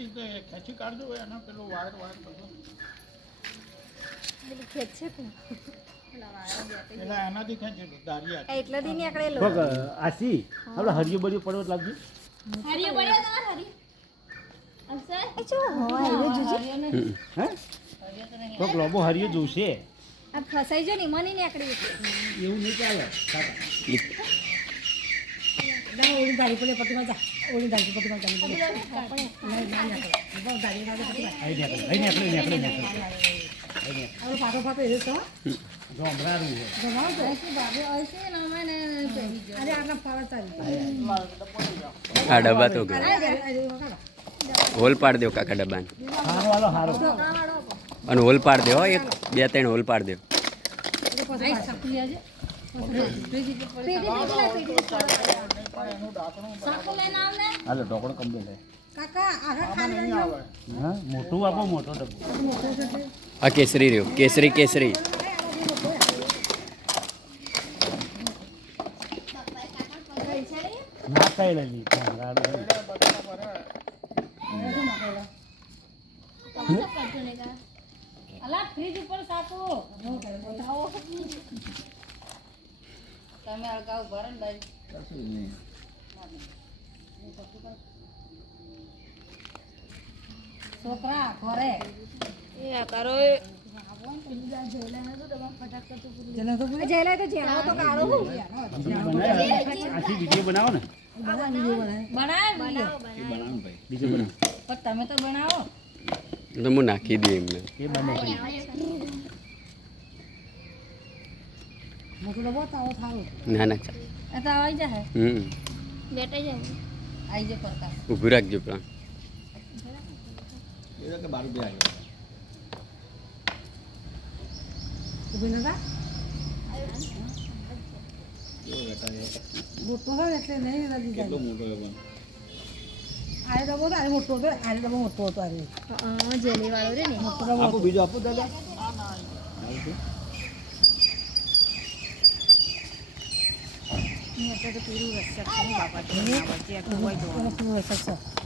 ચીજ ખેંચી કાઢજો એના પેલો વાયર વાયર બધો પેલું ખેંચે તો એટલે એનાથી ખેંચેલું દારિયા એટલે દી નીકળેલો કોક આસી આપણે હરિયો બરિયો પડવો લાગજો હરિયો પડ્યો તમાર હરી અક્ષર એ જો હોય એ જોજો હે કોક લોબો હરિયો જોશે આ ફસાઈ જો ને મની નીકળી એવું નહીં ચાલે કાકા ના ઓળી દાડી પડે પટ્ટીમાં જા ઓળી દાડી પટ્ટીમાં ચાલી પડે બહુ દાડી દાડી પટ્ટીમાં અહીં નીકળે હવે ફાટો ફાટો એ તો જો હમણાં જમાવ તો છે બાબુ હશે ને અમે ને અરે આટલા ફાળા ચાલી આ ડબ્બા તો હોલ પાડ દો કાકા ડબ્બાને હારો હાલો હારો અને હોલ પાડ દો એક બે ત્રણ હોલ પાડ દો સાકુ લઈને આવ ને હાલો ઢોકળો કમ્પ્લીટ હે કાકા આગળ ખાલી નહીં આવે હા મોટું આપો મોટો ડબ્બો આ કેસરી રહ્યો કેસરી કેસરી ના કઈ લઈ અલા ફ્રીજ ઉપર સાકુ તમે અળગાવ ભરણ ભાઈ છોકરા ઘરે એ કરો જેને તો બોલે જેલા તો જેવો તો કાળો હું આથી વિડીયો બનાવો ને બનાવ બનાવો ભાઈ બીજું બનાવો પણ તમે તો બનાવો તો હું નાખી દઉં એમને એ બને મોટો ડબ્બો તાવો થારો ના ના ચાલ એ તો આવી જાય બેટા જાય આવી જાય પરકા ઊભું રાખજો પ્લાન એ કે 12 રૂપિયા આવ્યો ઉભી નતા મોટો હોય એટલે નહીં રજી જાય મોટો હે પણ આ ડબ્બો તો આ મોટો હતો આ ડબ્બો મોટો હતો આ જેલી વાળો રે ને મોટો ડબ્બો આપો બીજો આપો દાદા મેં તો પૂરું રસ બાપા તો ના વચ્ચે આટલું હોય તો હતો.